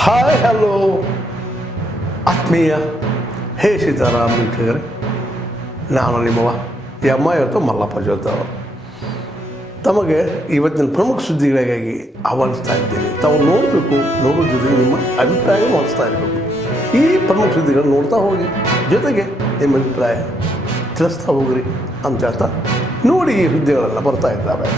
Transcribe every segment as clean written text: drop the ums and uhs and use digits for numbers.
Hi hello ಆತ್ಮೀಯ ಹೇ ಸೀತಾರಾಮ್ ವೀಕ್ಷಕರೇ, ನಾನು ನಿಮ್ಮವ ಇವತ್ತು ಮಲ್ಲಪ್ಪ ಜೋತವರು ತಮಗೆ ಇವತ್ತಿನ ಪ್ರಮುಖ ಸುದ್ದಿಗಳಿಗಾಗಿ ಆಹ್ವಾನಿಸ್ತಾ ಇದ್ದೇನೆ. ತಾವು ನೋಡಬೇಕು, ನೋಡೋ ಜೊತೆಗೆ ನಿಮ್ಮ ಅಭಿಪ್ರಾಯ ಮಾಡಿಸ್ತಾ ಇರಬೇಕು. ಈ ಪ್ರಮುಖ ಸುದ್ದಿಗಳನ್ನು ನೋಡ್ತಾ ಹೋಗಿ, ಜೊತೆಗೆ ನಿಮ್ಮ ಅಭಿಪ್ರಾಯ ತಿಳಿಸ್ತಾ ಹೋಗ್ರಿ ಅಂತ ನೋಡಿ. ಈ ಸುದ್ದಿಗಳೆಲ್ಲ ಬರ್ತಾ ಇದ್ದಾವೆ.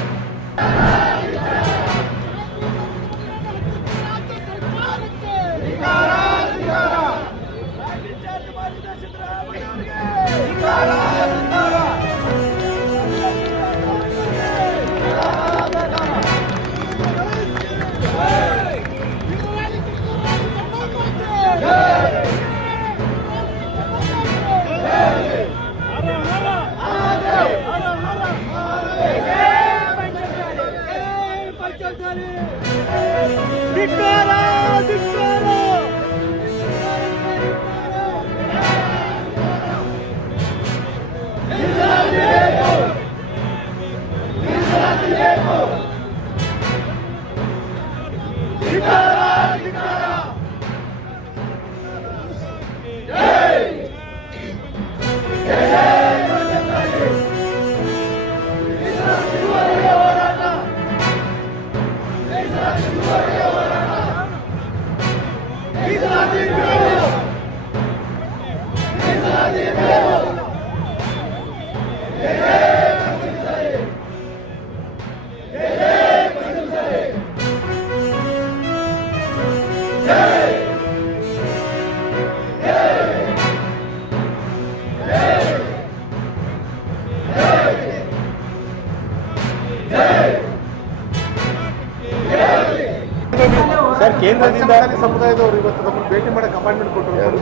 ಸರ್, ಕೇಂದ್ರದಿಂದ ಸಮುದಾಯದವರು ಇವತ್ತು ನಮ್ಮನ್ನು ಭೇಟಿ ಮಾಡಕ್ಕೆ ಅಪಾಯಿಂಟ್ಮೆಂಟ್ ಕೊಟ್ಟರು.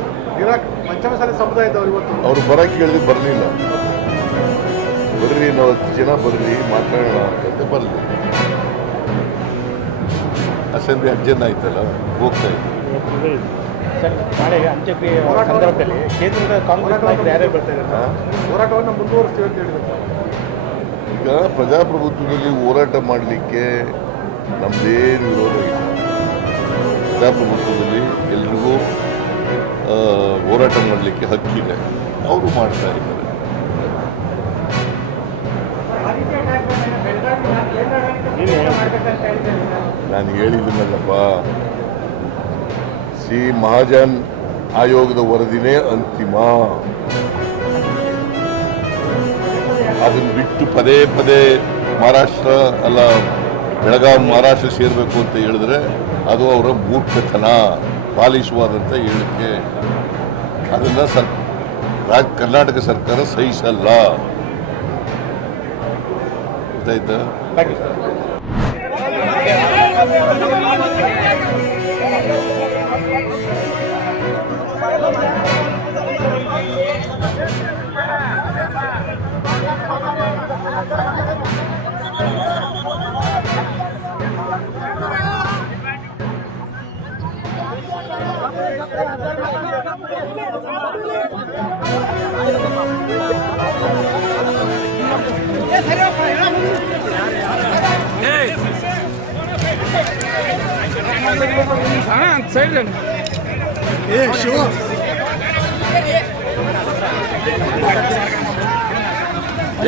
ಪಂಚಮಸಾಲಿ ಸಮುದಾಯದವರು ಇವತ್ತು ಅವರು ಬರೋಕ್ಕೆ ಕೇಳಿದ್ರೆ ಬರಲಿಲ್ಲ. ಬರ್ರಿ, ನಾವು 10 ಜನ ಬರ್ರಿ ಮಾತಾಡೋಣ ಅಂತಂತೆ ಬರಲಿ. ಅಸೆಂಬ್ಲಿ ಅರ್ಜೆಂಟ್ ಆಯ್ತಲ್ಲ, ಹೋಗ್ತಾ ಇದ್ವಿ. ಸರ್, ನಾಳೆ ಅಂತ್ಯಕ್ರಿಯೆ ಸಂದರ್ಭದಲ್ಲಿ ಕೇಂದ್ರದ ಕಾಂಗ್ರೆಸ್ ನಾಯಕರು ಯಾರ್ಯಾರು ಬರ್ತಾ ಇದ್ದಾರೆ? ಹೋರಾಟವನ್ನು ಮುಂದುವರಿಸ್ತೀವಿ ಅಂತ ಹೇಳಿದ್ರು. ಈಗ ಪ್ರಜಾಪ್ರಭುತ್ವದಲ್ಲಿ ಹೋರಾಟ ಮಾಡಲಿಕ್ಕೆ ನಮ್ಮದೇನು ವಿರೋಧ ಇಲ್ಲ. ಪ್ರಜಾಪ್ರಭುತ್ವದಲ್ಲಿ ಎಲ್ರಿಗೂ ಹೋರಾಟ ಮಾಡಲಿಕ್ಕೆ ಹಕ್ಕಿದೆ. ಅವರು ಮಾಡ್ತಾ ಇದ್ದಾರೆ. ನಾನು ಹೇಳಿದ್ದೀನಲ್ಲಪ್ಪ, ಮಹಾಜನ್ ಆಯೋಗದ ವರದಿನೇ ಅಂತಿಮ. ಅದನ್ನು ಬಿಟ್ಟು ಪದೇ ಪದೇ ಮಹಾರಾಷ್ಟ್ರ ಅಲ್ಲ ಬೆಳಗಾವಿ ಮಹಾರಾಷ್ಟ್ರ ಸೇರಬೇಕು ಅಂತ ಹೇಳಿದ್ರೆ ಅದು ಅವರ ಮೂರ್ಖತನ, ಪಾಲಿಸುವಾದಂಥ ಹೇಳಿಕೆ. ಅದನ್ನು ಕರ್ನಾಟಕ ಸರ್ಕಾರ ಸಹಿಸಲ್ಲ. ಗೊತ್ತಾಯ್ತಾ?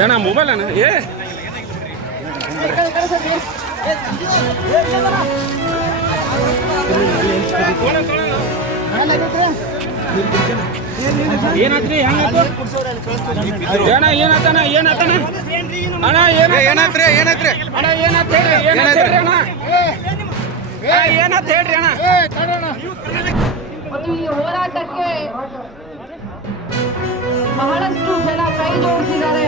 ಏನ ಮೊಬೈಲ್ ಅಣ್ಣ ಏನಾತ್ರಿ ಅಣ್ಣ ಏನಾತನ ಏನಾತನ ಅಣ್ಣ ಏನಾತ್ರಿ ಏನಾತ್ರಿ ಅಣ್ಣ ಏನಾತ್ ಹೇಳ್ರಿ ಏನಾತ್ರಿ ಅಣ್ಣ ಏನಾತ್ ಹೇಳ್ರಿ ಅಣ್ಣ. ಮತ್ತು ಈ ಹೋರಾಟಕ್ಕೆ ಬಹಳಷ್ಟು ಜನ ಕೈ ಜೋಡಿಸಿದ್ದಾರೆ.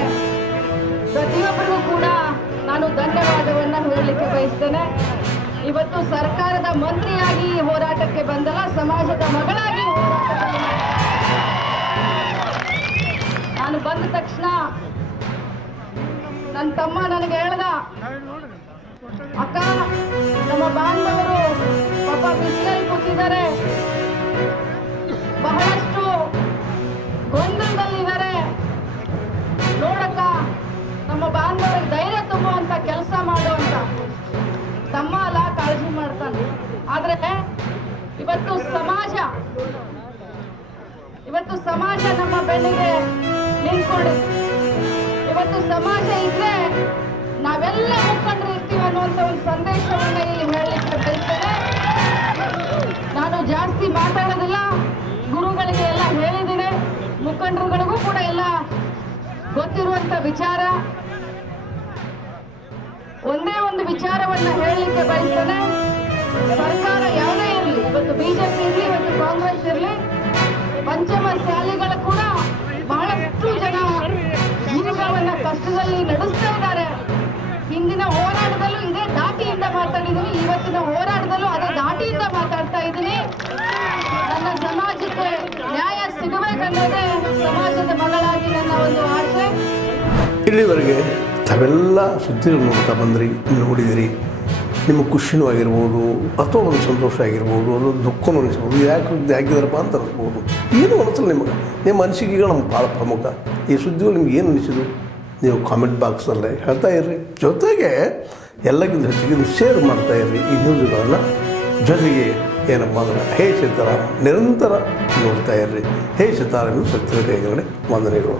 ಪ್ರತಿಯೊಬ್ಬರಿಗೂ ಕೂಡ ನಾನು ಧನ್ಯವಾದವನ್ನ ಹೇಳಲಿಕ್ಕೆ ಬಯಸ್ತೇನೆ. ಇವತ್ತು ಸರ್ಕಾರದ ಮಂತ್ರಿಯಾಗಿ ಹೋರಾಟಕ್ಕೆ ಬಂದಲ್ಲ, ಸಮಾಜದ ಮಗಳಾಗಿ ನಾನು ಬಂದ ತಕ್ಷಣ ನನ್ನ ತಮ್ಮ ನನಗೆ ಹೇಳ್ದ, ಅಕ್ಕ ನಮ್ಮ ಬಾಂಧವರು ಪಾಪ ಬಿಸಿಲಲ್ಲಿ ಕೂತಿದ್ದಾರೆ, ಬಹಳಷ್ಟು ಗೊಂದಲದಲ್ಲಿದ್ದಾರೆ, ನೋಡಕ್ಕ ನಮ್ಮ ಬಾಂಧವರಿಗೆ ಧೈರ್ಯ ತುಂಬುವಂತ ಕೆಲಸ ಮಾಡುವಂತ ತಮ್ಮ ಅಲ್ಲ, ಕಾಳಜಿ ಮಾಡ್ತಾನೆ. ಆದ್ರೆ ಇವತ್ತು ಸಮಾಜ ನಮ್ಮ ಬೆನ್ನಿಗೆ ನಿಂತ್ಕೊಂಡು, ಇವತ್ತು ಸಮಾಜ ಇದ್ರೆ ನಾವೆಲ್ಲ ಮುಖಂಡರು ಇರ್ತೀವಿ ಅನ್ನುವಂಥ ಒಂದು ಸಂದೇಶವನ್ನು ಇಲ್ಲಿ ಹೇಳಲಿಕ್ಕೆ ಬಯಸ್ತೇನೆ. ನಾನು ಜಾಸ್ತಿ ಮಾತಾಡೋದಿಲ್ಲ, ಗುರುಗಳಿಗೆ ಎಲ್ಲ ಹೇಳಿದ್ದೀನಿ, ಮುಖಂಡರುಗಳಿಗೂ ಕೂಡ ಎಲ್ಲ ಗೊತ್ತಿರುವಂತ ವಿಚಾರ. ಒಂದೇ ಒಂದು ವಿಚಾರವನ್ನ ಹೇಳಲಿಕ್ಕೆ ಬಯಸ್ತೇನೆ. ಸರ್ಕಾರ ಯಾವುದೇ ಇರಲಿ, ಇವತ್ತು ಬಿಜೆಪಿ ಇರಲಿ, ಇವತ್ತು ಕಾಂಗ್ರೆಸ್ ಇರಲಿ, ಪಂಚಮ ಶಾಲೆಗಳು ಕೂಡ ಬಹಳಷ್ಟು ಜನ ಜೀವನವನ್ನ ಕಷ್ಟದಲ್ಲಿ ನಡೆಸ್ತಾ ಇದ್ದಾರೆ. ಹಿಂದಿನ ಹೋರಾಟದಲ್ಲೂ ಇದೇ ದಾಟಿಯಿಂದ ಮಾತಾಡಿದೀನಿ, ಇವತ್ತಿನ ಹೋರಾಟದಲ್ಲೂ ಅದೇ ದಾಟಿಯಿಂದ ಮಾತಾಡ್ತಾ ಇದ್ದೀನಿ. ನನ್ನ ಸಮಾಜಕ್ಕೆ ನ್ಯಾಯ ಸಿಗಬೇಕನ್ನೋದೇ ಸಮಾಜದ ಮಗಳಾಗಿ ನನ್ನ ಒಂದು ಆಸೆ. ಇಲ್ಲಿವರೆಗೆ ತಾವೆಲ್ಲ ಸುದ್ದಿಗಳು ನೋಡ್ತಾ ಬಂದ್ರಿ, ನೋಡಿದಿರಿ. ನಿಮಗೆ ಖುಷಿನೂ ಆಗಿರ್ಬೋದು, ಅಥವಾ ಒಂದು ಸಂತೋಷ ಆಗಿರ್ಬೋದು, ಅದು ದುಃಖನೂ ಅನಿಸ್ಬೋದು. ಯಾಕೆ ಸುದ್ದಿ ಹಾಕಿದಾರಪ್ಪ ಅಂತ ಅನಿಸ್ಬೋದು. ಏನು ಅನಿಸಲ್ಲ ನಿಮಗೆ, ನಿಮ್ಮ ಅನಿಸಿಕೆಗಳು ನಮ್ಗೆ ಭಾಳ ಪ್ರಮುಖ. ಈ ಸುದ್ದಿಗಳು ನಿಮ್ಗೆ ಏನು ಅನಿಸಿದ್ರು ನೀವು ಕಾಮೆಂಟ್ ಬಾಕ್ಸಲ್ಲೇ ಹೇಳ್ತಾ ಇರ್ರಿ. ಜೊತೆಗೆ ಎಲ್ಲಕ್ಕಿಂತ ಹೆಚ್ಚಿಗೆ ಶೇರ್ ಮಾಡ್ತಾ ಇರ್ರಿ ಈ ನ್ಯೂಸ್ಗಳನ್ನು. ಜೊತೆಗೆ ಏನಪ್ಪ ಅಂದ್ರೆ ಹೇ ಸೀತಾರಾಮ್ ನಿರಂತರ ನೋಡ್ತಾ ಇರ್ರಿ. ಹೇ ಸೀತಾರಾಮ್ ಸತ್ಯದ ಕೈಗಡೆ ವಂದನೆಗಳು.